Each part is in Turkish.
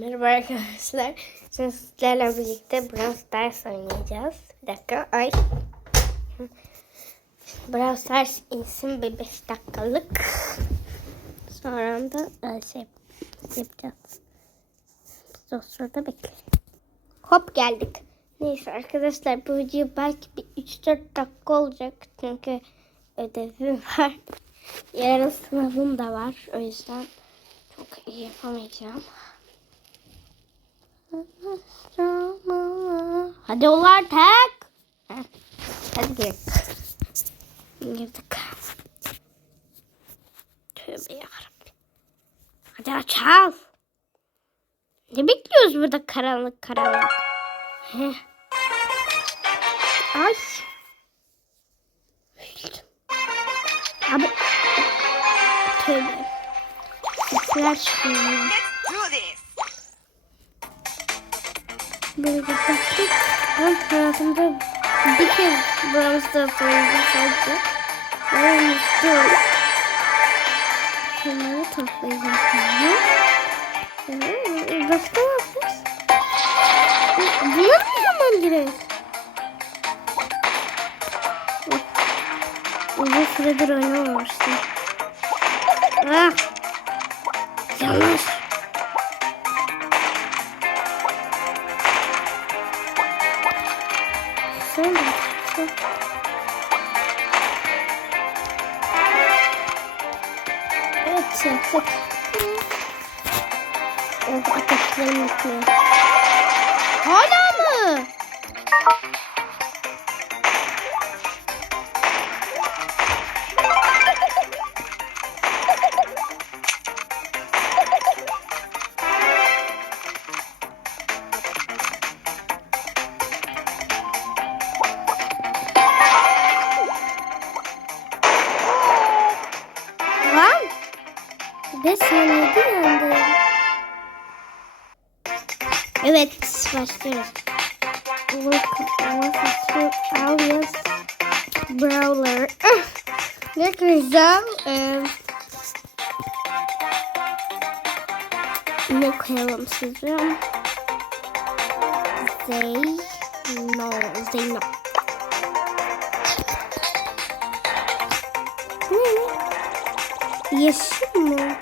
Merhaba arkadaşlar. Şimdi sizlerle birlikte Brawl Stars oynayacağız. Bir dakika. Ay. Brawl Stars insin bir 5 dakikalık. Sonra da e, şey yapacağız. Biz o. Hop geldik. Neyse arkadaşlar bu video belki bir 3-4 dakika olacak. Çünkü ödevim var. Yarın sınavım da var. O yüzden çok iyi yapamayacağım. Hadi ol artık. Hadi girelim. Girdik. Tövbe yarabbim. Hadi açal. Ne bekliyoruz burada karanlık karanlık? Heh. Ay. Abi. Tövbe. Sesler çıkıyor. Böyle baktık. Ben hayatımda bir kez Brawl Stars oynadım. Ve unuttum. Bunları toplayacağız şimdi. Ee, Başka ne yapacağız? Buna mı zaman gerek? Uzun süredir oynamamıştım. Ah! Yanlış. Sen- Evet yaptık. Evet ateşlerim bitmiyor. Hala mı? Lan. 5 saniyede yandı. Evet başlıyoruz. Look, alias Brawler. Ah, ne güzel. Ee, ne koyalım sizce? Zeyno. Zeyno. Ne ne? Yeşil mi?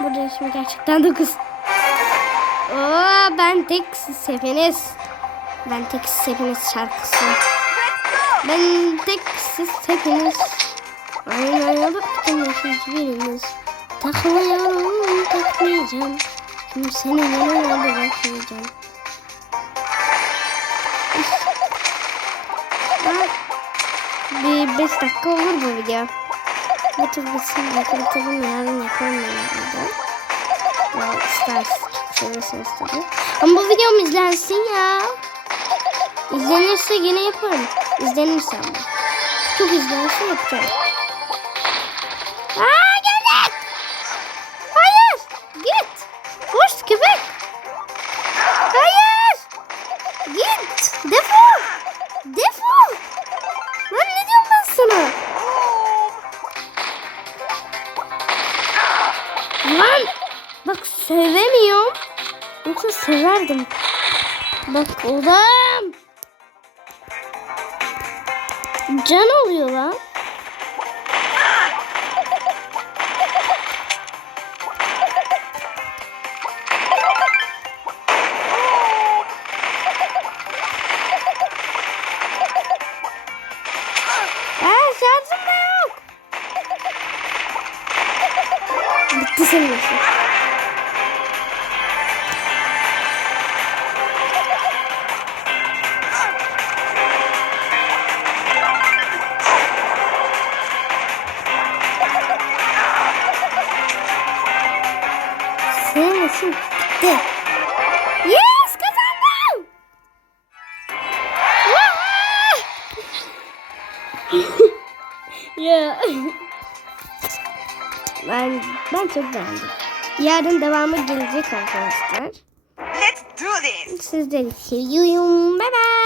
Burada yaşım gerçekten 9. Oo, ben tek hepiniz. Ben tek hepiniz şarkısı. Ben tek siz hepiniz. Aynaya baktım ya hiçbiriniz. Takmıyorum takmayacağım. Kimsenin yanına bırakmayacağım. Bir 5 dakika olur bu video. Bu tür bitsin yakalatalım yarın yaparım ben burada. Ya istersen çok seviyorsanız tabii. Ama bu videom izlensin ya. İzlenirse yine yaparım. İzlenirse. Çok izlenirse yapacağım. Yoksa severdim. Bak oğlum. Can oluyor lan. Bitti senin işin. İşin bitti. Yes kazandım. ya. Ben ben çok beğendim. Yarın devamı gelecek arkadaşlar. Let's do this. Sizleri seviyorum. Bye bye.